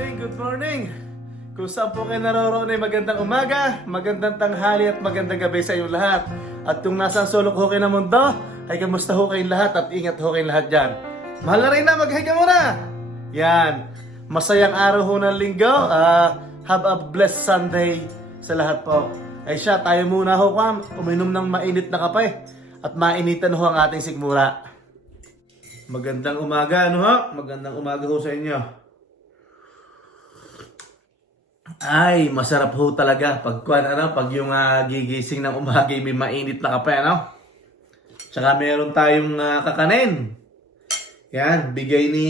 good morning. Kung saan po kayo naroroon ay magandang umaga, magandang tanghali at magandang gabi sa inyong lahat. At kung nasa sulok ho kayo ng mundo, ay kamusta ho kayong lahat at ingat ho kayong lahat dyan. Mahal na rin na, mag-hi ka muna. Yan, masayang araw ho ng linggo. Have a blessed Sunday sa lahat po. Ay siya, tayo muna ho kam, uminom ng mainit na kape at mainitan ho ang ating sigmura. Magandang umaga, ano ho? Magandang umaga ho sa inyo. Ay, masarap ho talaga pag yung gigising ng umaga may mainit na kape, ano? Tsaka meron tayong kakanin. Yan, bigay ni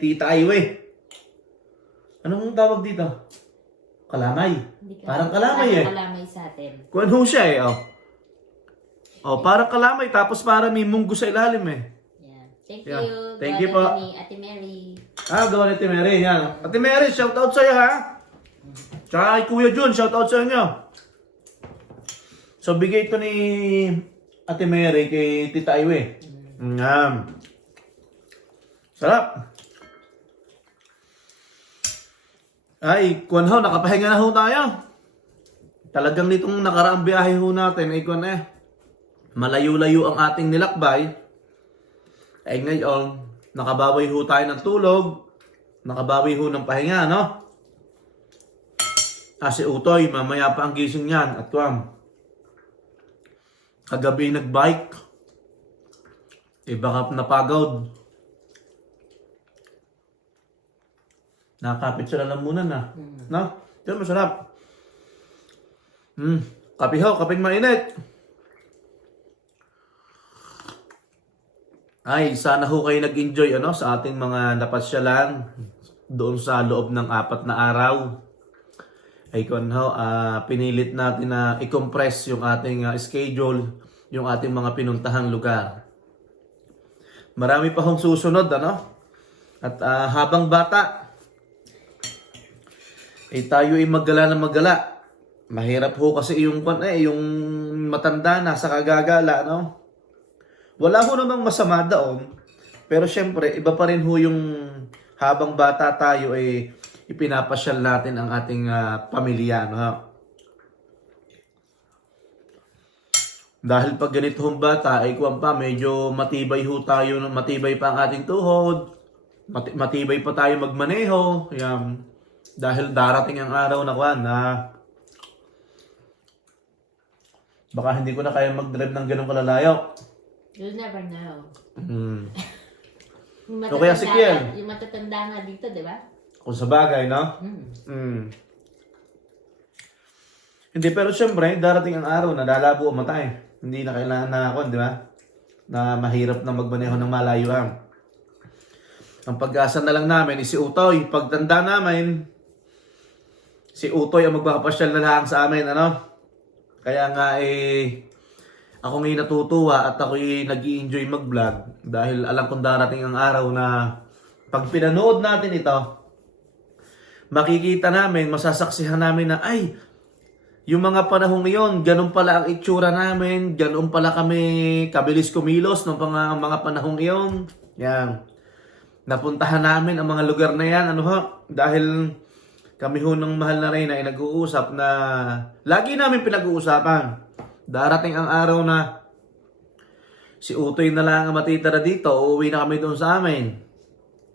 Tita Aiwe. Anong tawag dito? Kalamay. Parang kalamay eh. Kalamay sa atin. Kuwan ho siya eh, oh. Oh, parang kalamay tapos parang may munggo sa ilalim eh. Yan. Thank Yeah. you. Thank you Gawa po. ni Ate Mary. Gawa ni Ate Mary, yan. Ate Mary, shoutout sa'yo ha. Tsaka kay Kuya Jun, shoutout sa inyo. So, bigay ito ni Ate Mary kay Tita Aiwe. Sarap. Ay, kuwan ho, nakapahinga na ho tayo. Talagang nitong nakaraang biyahe ho natin, ay kuwan malayo-layo ang ating nilakbay. Ay ngayon, nakabawi ho tayo ng tulog, nakabawi ho ng pahinga, no? Si Utoy, mamaya pa ang gising niyan. At kuwam, kagabi nagbike. Baka napagod. Nakakapit sa lalamunan na. No? Ito masarap. Kape ho, kapeng mainit. Ay, sana ho kayo nag-enjoy sa ating mga napasyalan doon sa loob ng 4 na araw. Ay pinilit natin na i-compress yung ating schedule, yung ating mga pinuntahang lugar. Marami pa hong susunod, At habang bata, tayo ay maggala na maggala. Mahirap ho kasi yung matanda na sa kagagala, Wala ho namang masama doon. Pero syempre, iba pa rin ho yung habang bata tayo ipinapasyal natin ang ating pamilya, Dahil pag ganito hong bata, kuwan pa, medyo matibay ho tayo, matibay pa ang ating tuhod, matibay pa tayo magmaneho, yan. Dahil darating ang araw na kuwan, baka hindi ko na kaya mag-drive ng ganong kalalayo. You'll never know. O kaya si Kiel. Yung matatanda nga dito, di ba? Kung sa bagay, no? Hindi, pero syempre, darating ang araw na lalabo ang mata eh. Hindi na kailangan na ako, di ba? Na mahirap na magmaneho ng malayuan. Ang pag-asa na lang namin si Utoy. Pagtanda namin, si Utoy ang magpapasyal na lang sa amin, Kaya nga ako ngayon natutuwa at ako nag-i-enjoy mag-vlog dahil alam kong darating ang araw na pag pinanood natin ito, makikita namin, masasaksihan namin na yung mga panahong iyon, ganun pala ang itsura namin, ganun pala kami kabilis kumilos ng mga panahong iyon. Yan. Napuntahan namin ang mga lugar na yan, dahil kami ho ng mahal na Reyna ay nag-uusap na lagi namin pinag-uusapan. Darating ang araw na si Utoy na lang ang matitira dito, uuwi na kami doon sa amin.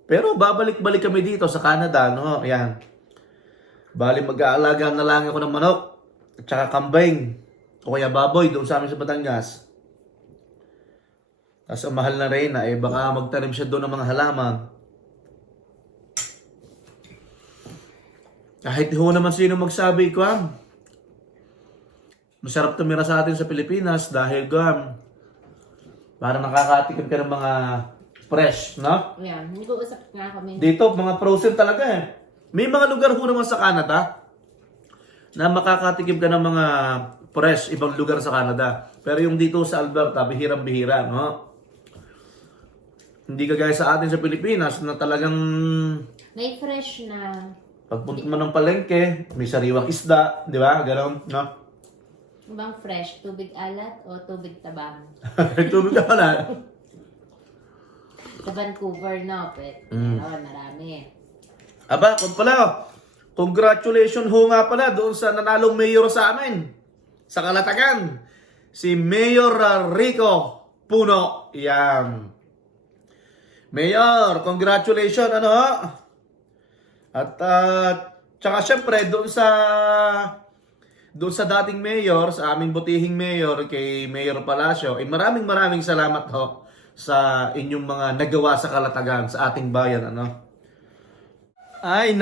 Pero babalik-balik kami dito sa Canada, Yan. Bali mag-aalaga na lang ako ng manok at saka kambing o kaya baboy doon sa amin sa Batangas. Tapos ang mahal na Reyna, baka magtanim siya doon ng mga halaman. Kahit ho naman sino magsabi ko, masarap tumira sa atin sa Pilipinas dahil parang nakakatikim ka ng mga fresh, Yeah, nag-uusap nga kami. Dito, mga frozen talaga eh. May mga lugar ho naman sa Canada na makakatikim ka ng mga fresh, ibang lugar sa Canada. Pero yung dito sa Alberta, bihirang-bihira, Hindi kagaya sa atin sa Pilipinas na talagang May fresh na. pagpunta mo ng palengke, may sariwang isda, di ba? Ganon, Ibang fresh, tubig alat o tubig tabang? Tubig ka pala. Sa Vancouver, no? Meron, marami. Aba, kung pala, congratulations ho nga pala doon sa nanalong mayor sa amin. Sa Kalatagan. Si Mayor Rico Puno. Yan. Mayor, congratulations, ano ho? At tsaka syempre doon sa dating mayor, sa aming butihing mayor kay Mayor Palacio, maraming salamat ho sa inyong mga nagawa sa Kalatagan sa ating bayan, ano. Ay,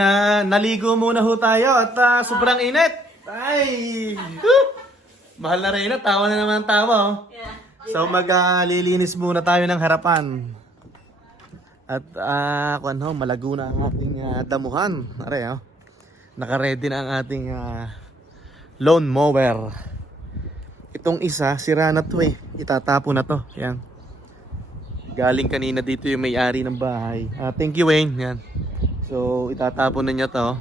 naligo muna ho tayo at sobrang init. Ay. Mahal na rin, tawa na naman tawa, oh. So maglilinis muna tayo ng harapan. At malago na ang ating damuhan. Are, oh. Naka-ready na ang ating lawn mower. Itong isa, sira na to eh. Itatapo na to. Yan. Galing kanina dito yung may-ari ng bahay. Thank you, Wayne. Yan. So, itatapo na niya to.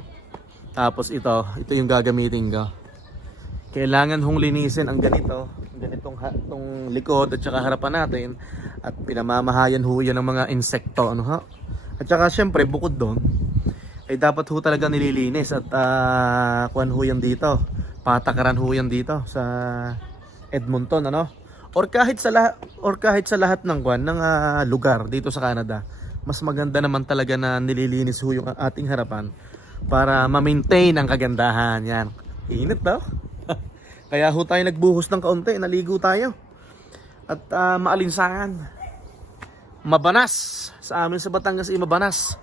Tapos ito yung gagamitin ko. Kailangan hong linisin ang ganitong likod at saka harapan natin. At pinamamahayan ho yan ng mga insekto, ano ha? At saka syempre bukod doon ay dapat ho talaga nililinis at kuwan ho yan dito, patakaran ho yan dito sa Edmonton, ano? Or kahit sa lahat ng kuwan ng lugar dito sa Canada, mas maganda naman talaga na nililinis ho yung ating harapan para ma-maintain ang kagandahan. Yan, init daw. Kaya ho tayo nagbuhos ng kaunti, naligo tayo. At maalinsangan. Mabanas. Sa amin sa Batangas ay mabanas.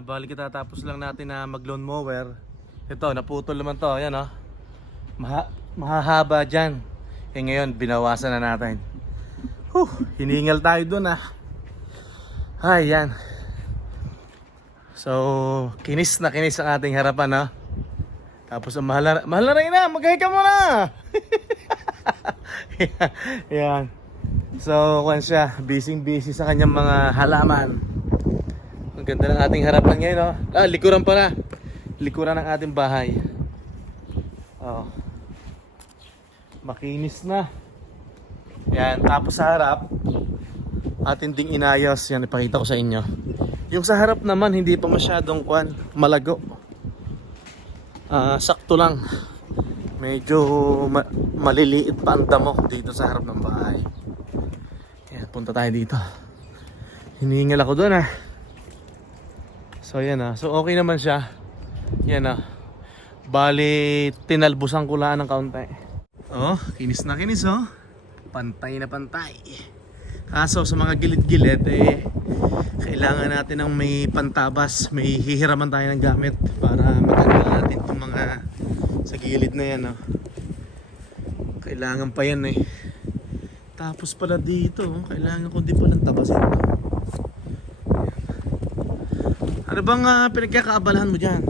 Bali kitatapos lang natin na mag lawn mower. Ito, naputol naman to. Ayan, oh. Mahahaba dyan. Ngayon, binawasan na natin. Hiningal tayo dun, ah. Ay, yan. So, kinis na kinis ang ating harapan, ah. Tapos, mahal na rin na. Mag-hi ka muna. Yan. So, kung siya, busy sa kanyang mga halaman. Ang ganda ng ating harapan ngayon, oh. Likuran pala. Likuran ng ating bahay. Oh. Makinis na. Yan, tapos sa harap, atin ding inayos. Yan, ipakita ko sa inyo. Yung sa harap naman, hindi pa masyadong malago. Sakto lang. Medyo maliliit pa ang damo dito sa harap ng bahay. Yan, punta tayo dito. Hiningal ako doon, ah. So yan, ah. So okay naman siya. Yan, ah. Bali, tinalbusan ko lang ng kaunti. Oh, kinis na kinis, oh. Pantay na pantay. Kaso sa mga gilid-gilid, kailangan natin ng may pantabas. May hihiraman tayo ng gamit para matanggal natin itong mga sa gilid na yan, oh. Kailangan pa yan, eh. Tapos pala dito, oh, kailangan ko din pa ng tabasin. Ano bang pinagkakaabalahan mo dyan?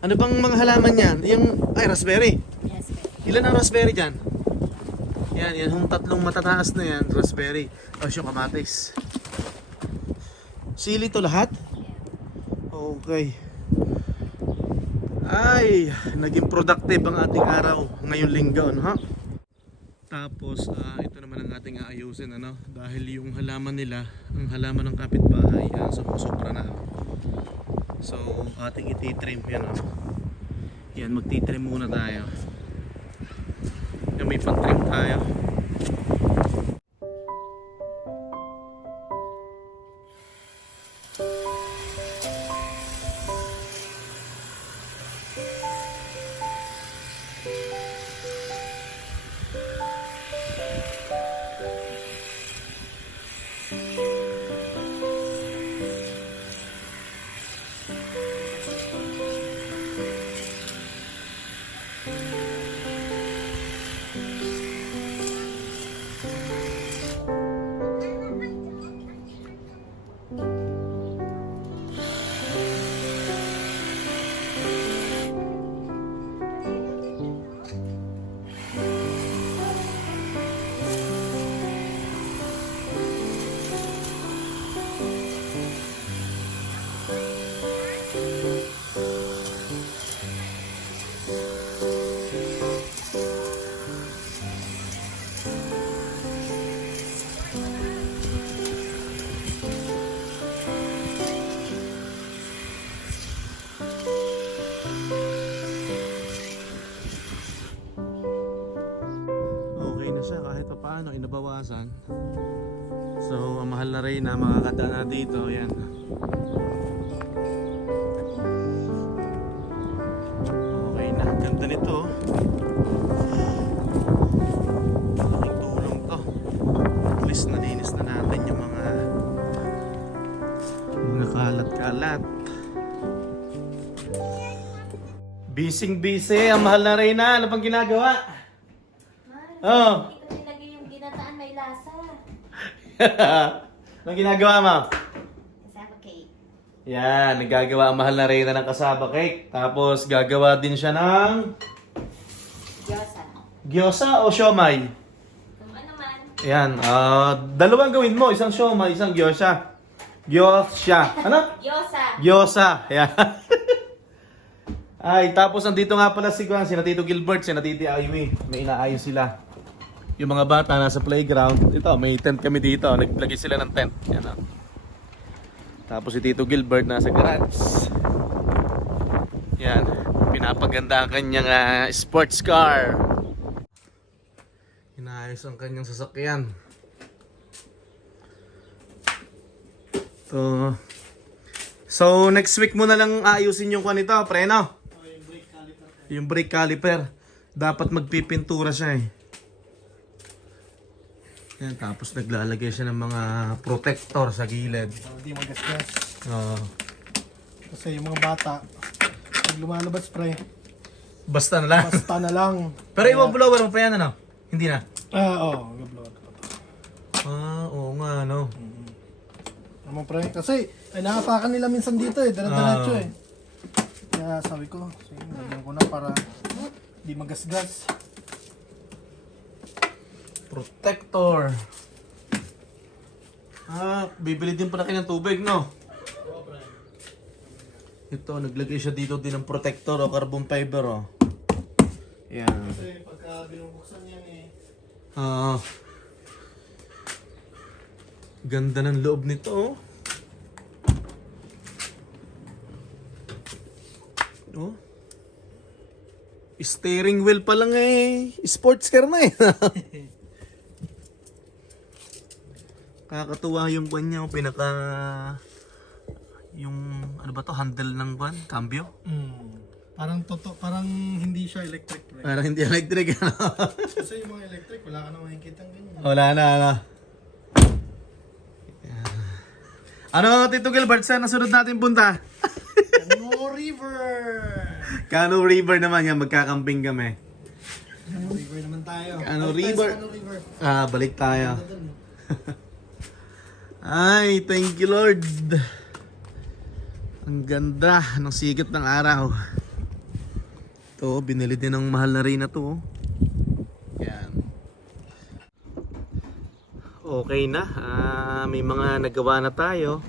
Ano bang mga halaman yan? Yung, raspberry. Yes, sir. Ilan ang raspberry dyan? Yan, yan yung tatlong matataas na yan. Raspberry. Tapos yung kamatis. Sili to lahat? Okay. Ay, naging productive ang ating araw ngayong linggo, no? Tapos, ito naman ang ating aayusin, ano? Dahil yung halaman nila, ang halaman ng kapitbahay, sobra na. So, ating ititrim yan, ano? Yan, magtitrim muna tayo. Yan, may pang-trim tayo. Okay na siya kahit pa paano, inabawasan. So, ang mahal na rin na makakadaan na dito, yan. Okay na, ganda nito. Malaking tulong to. At least nalinis na natin yung mga kalat-kalat. Busy ang mahal na Reyna. Ano pang ginagawa? Oh. Hindi ko nilagay yung ginataan may lasa. Anong ginagawa mo? Kasama cake. Yan, nagagawa ang mahal na Reyna ng kasaba cake. Tapos gagawa din siya ng Diyosa. gyoza o siomay. Kung ano man. Yan, dalawang gawin mo. Isang siomay, isang gyoza. Gyoza. Ano? Diyosa. Gyoza. Yan. Ay, tapos nandito nga pala si Tito Gilbert, si Titi Ivy. May inaayos sila. Yung mga bata nasa playground. Ito, may tent kami dito. Naglagay sila ng tent. Yan, oh. Tapos si Tito Gilbert nasa garage. Yan, pinapaganda ang kanyang sports car. Inaayos ang kanyang sasakyan. So next week mo na lang ayusin yung kanito, preno. Yung brake caliper. Dapat magpipintura siya eh. Yan, tapos naglalagay siya ng mga protector sa gilid. Hindi magasgas. Oo. Kasi yung mga bata, pag lumalabas pre, Basta na lang. basta na lang. Pero yung blower mo pa yan, ano? Hindi na? Oo, gablo. Oo nga, no? Naman pre, kasi ay nakapakan nila minsan dito eh, diretso eh. Kaya sabi ko, sige, lagyan ko na para di magasgas. Protector. Bibili din pala kayo ng tubig, no? Ito, naglagay siya dito din ng protector o carbon fiber, oh. Yan. Kasi pagka binubuksan yan eh. Ganda ng loob nito, oh. Oh. Steering wheel pa lang eh. Sports car na eh. Kakatuwa yung kanya, yung ano ba to, handle ng cambio. Parang hindi siya electric pre. Parang hindi electric. Kasi yung mga electric, wala ka na makikita ng ganyan. Wala na, ano. Ano, Tito Gilbert, saan nasunod natin punta? Cano River! Cano River naman yan, magkakamping kami. Cano River naman tayo. Cano Balik tayo River. sa Cano River. Balik tayo. Ganda dun, eh. Ay, thank you Lord. Ang ganda ng sikat ng araw. Ito, binili din ng mahal na rin na to. Yan. okay na. May mga nagawa na tayo.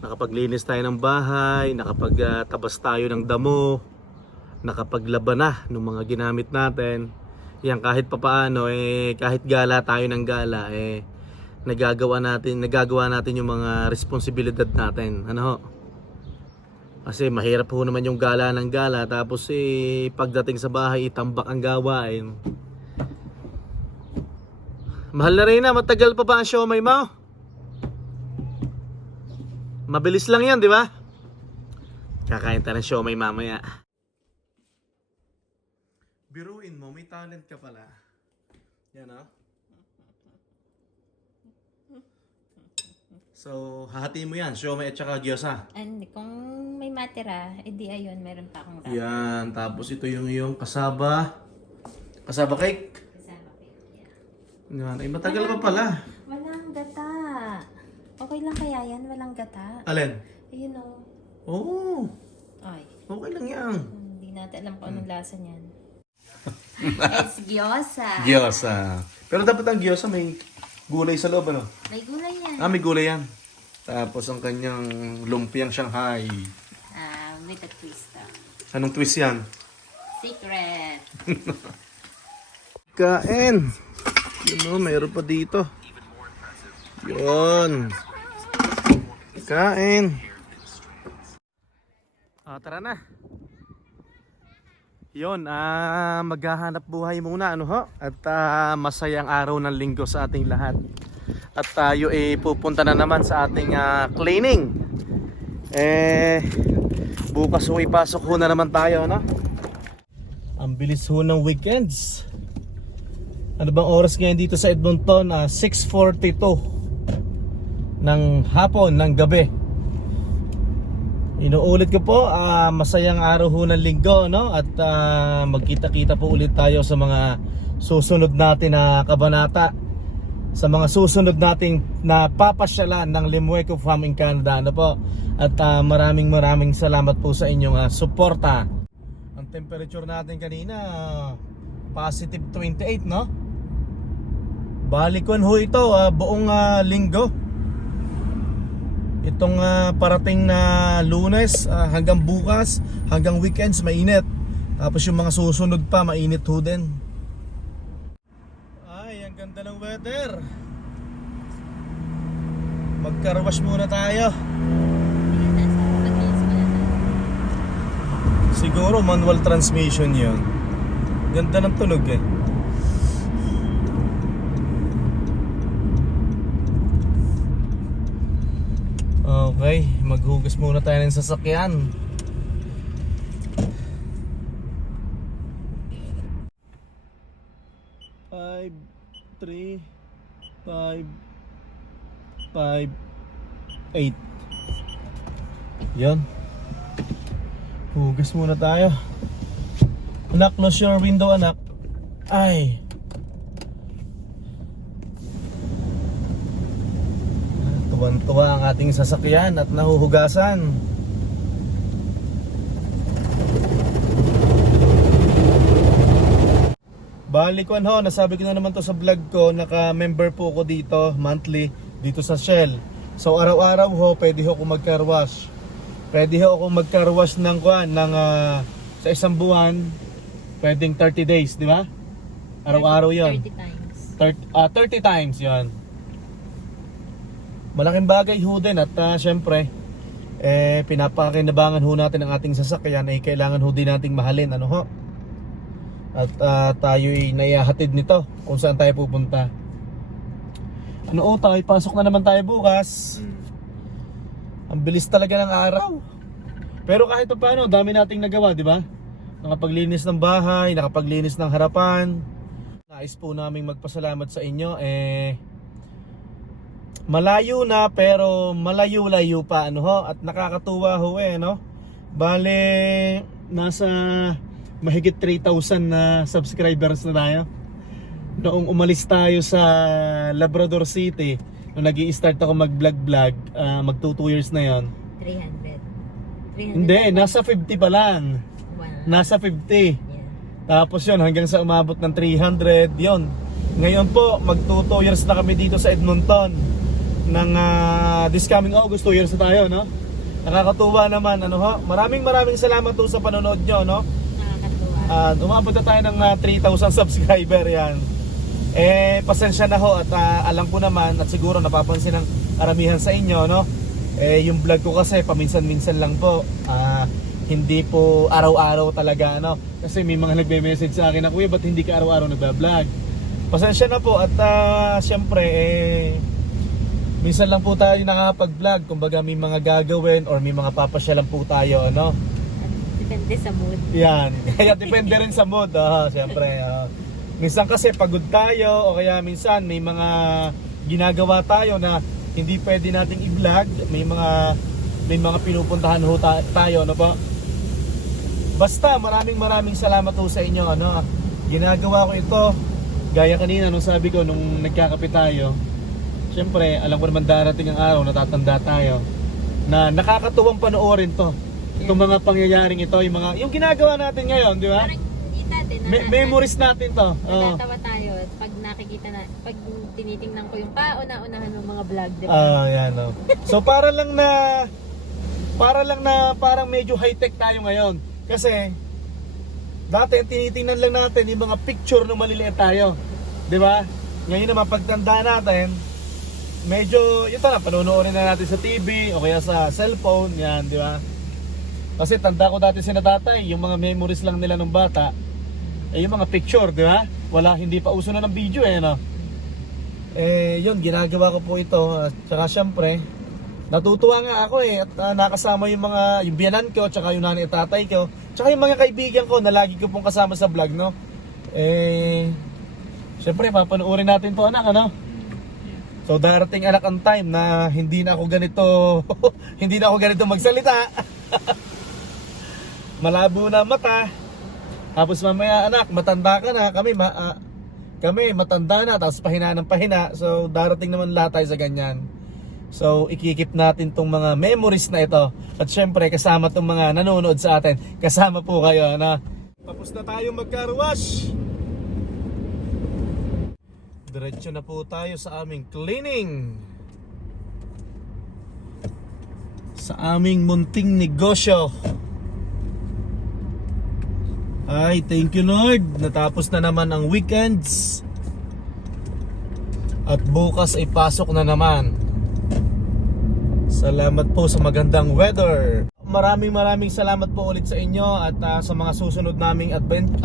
Nakapaglinis tayo ng bahay, nakapagtabas tayo ng damo, nakapaglaban na ng mga ginamit natin. Yan, kahit papaano kahit gala tayo ng gala nagagawa natin yung mga responsibilidad natin. Ano ho? Kasi mahirap ho naman yung gala ng gala tapos pagdating sa bahay itambak ang gawain. Mahal na rin na, matagal pa ba ang siomay mo? Mabilis lang yan, di ba? Kakain tayo ng siomay mamaya. Biruin mo, may talent ka pala. Yan o. So, hahati mo yan, siomay at saka gyoza. And kung may matira, edi ayun, meron pa akong wrap. Yan, tapos ito yung iyong kasaba. Kasaba cake. Kasama ko yun. Yan, ay matagal pa pala. Walang gata. Okay lang kaya yan? Walang gata. Alin? Ayun o. Oo, Ay, okay lang yan. hindi natin alam kung anong lasa niyan. It's gyoza. Gyoza. Pero dapat ang gyoza may gulay sa loob, ano? May gulay yan. May gulay yan. Tapos ang kanyang lumpiang Shanghai. With a twist. Anong twist yan? Secret. Kain. Yun o, mayroon pa dito. Yun. Kain. Tara na. Yun, maghahanap buhay muna, ano ho? At masayang araw ng linggo sa ating lahat. At tayo pupunta na naman sa ating cleaning. Bukas ho ipasok ho na naman tayo, no? Ang bilis ho ng weekends. Ano bang oras ngayon dito sa Edmonton? 6:42 ng hapon, ng gabi. Inuulit ko po, masayang araw ho ng linggo, no? At magkita-kita po ulit tayo sa mga susunod natin na kabanata, sa mga susunod nating na papasyalan ng Limueco Farm in Canada, ano po? At maraming salamat po sa inyong suporta. Ang temperature natin kanina positive 28, no? Balikon ho ito buong linggo. Itong parating na Lunes hanggang bukas, hanggang weekends mainit. Tapos yung mga susunod pa mainit ho din. Ay, ang ganda ng weather. Magkarwash muna tayo. Siguro manual transmission yun. Ganda ng tunog eh. Okay, maghugas muna tayo ng sasakyan. Five, 3, 5, 5, 8. Yan. Hugas muna tayo. Anak, close your window, anak. Ay. Tuwan-tuwa ang ating sasakyan at nahuhugasan. Balikuan ho, nasabi ko na naman to sa vlog ko, naka-member po ko dito monthly dito sa Shell. So araw-araw ho, pwede ho akong mag-carwash. Pwede ho akong mag-carwash ng sa isang buwan, pwedeng 30 days, di ba? Araw-araw 'yon. 30 times. 30 times 'yon. Malaking bagay ho din at syempre pinapakinabangan ho natin ang ating sasakyan kailangan ho din nating mahalin, ano ho? At tayo'y naihahatid nito kung saan tayo pupunta. Ano o, tayo pasok na naman tayo bukas. Ang bilis talaga ng araw. Pero kahit pa paano, dami nating nagawa, di ba? Nakapaglinis ng bahay, nakapaglinis ng harapan. Nais po naming magpasalamat sa inyo. Malayo na pero malayo-layo pa, ano ho? At nakakatuwa ho no? Bale, nasa mahigit 3,000 na subscribers na tayo. Noong umalis tayo sa Labrador City, nung nag-i-start ako mag-vlog, magto 2 years na yon. 300. Hindi, nasa 50 pa lang. Wow. Nasa 50. Yeah. Tapos yon hanggang sa umabot ng 300, yon. Ngayon po, mag 2 years na kami dito sa Edmonton. Ng this coming August, 2 years na tayo, no? Nakakatuwa naman, ano ho? Maraming salamat po sa panonood nyo, no? Nakakatuwa. Umabot na tayo ng 3,000 subscriber yan. Pasensya na ho at alam ko naman at siguro napapansin ng karamihan sa inyo, no? Yung vlog ko kasi paminsan-minsan lang po. Hindi po araw-araw talaga, no? Kasi may mga nagme-message sa akin na, kuya, ba't hindi ka araw-araw nagba-vlog? Pasensya na po at syempre minsan lang po tayo nakakapag-vlog. Kumbaga may mga gagawin or may mga papasyalan po tayo, ano? Depende sa mood. Yan. Kaya depende rin sa mood, syempre. Minsan kasi pagod tayo o kaya minsan may mga ginagawa tayo na hindi pwede nating i-vlog. May mga pinupuntahan ho tayo, ano po? Basta maraming salamat po sa inyo, ano? Ginagawa ko ito gaya kanina nung sabi ko nung nagkakape tayo. Siyempre, alam ko naman darating ang araw, natatanda tayo, na nakakatuwang panoorin to. Itong mga pangyayaring ito, yung ginagawa natin ngayon, di ba? Parang hindi natin. Memories natin to. Natatawa tayo pag nakikita na, pag tinitingnan ko yung kauna-unahan ng mga vlog, di ba? Yan, no. So para lang na parang medyo high-tech tayo ngayon. Kasi dati tinitingnan lang natin yung mga picture nung maliliit tayo. Di ba? Ngayon naman pagtanda natin, medyo ito na panonoorin na natin sa TV o kaya sa cellphone, yan, di ba? Kasi tanda ko dati si tatay, yung mga memories lang nila nung bata, yung mga picture, di ba? Hindi pa uso na ng video, no? Yun, ginagawa ko po ito. At saka syempre, natutuwa nga ako at nakasama yung biyanan ko, tsaka yung nanay at tatay ko, tsaka yung mga kaibigan ko na lagi ko pong kasama sa vlog, no? Syempre, papanoorin natin to, anak, ano? So darating anak ang time na hindi na ako ganito magsalita. Malabo na mata. Tapos mamaya, anak, matanda ka na. Kami matanda na, tapos pahina ng pahina. So darating naman lahat tayo sa ganyan. So ikikip natin tong mga memories na ito. At syempre kasama tong mga nanonood sa atin. Kasama po kayo, na tapos na tayo mag-car wash. Diretso na po tayo sa aming cleaning. Sa aming munting negosyo. Ay, thank you Lord. Natapos na naman ang weekends. At bukas ay pasok na naman. Salamat po sa magandang weather. Maraming salamat po ulit sa inyo at sa mga susunod naming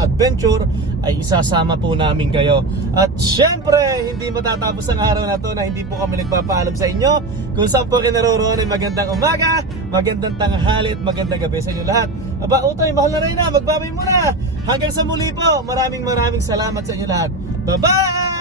adventure ay isasama po namin kayo. At syempre, hindi matatapos ang araw na to na hindi po kami nagpapaalam sa inyo. Kung saan po kayo naroroon ay magandang umaga, magandang tanghali at magandang gabi sa inyo lahat. Aba, Utoy, mahal na rin na, magbabay muna. Hanggang sa muli po, maraming salamat sa inyo lahat. Bye-bye!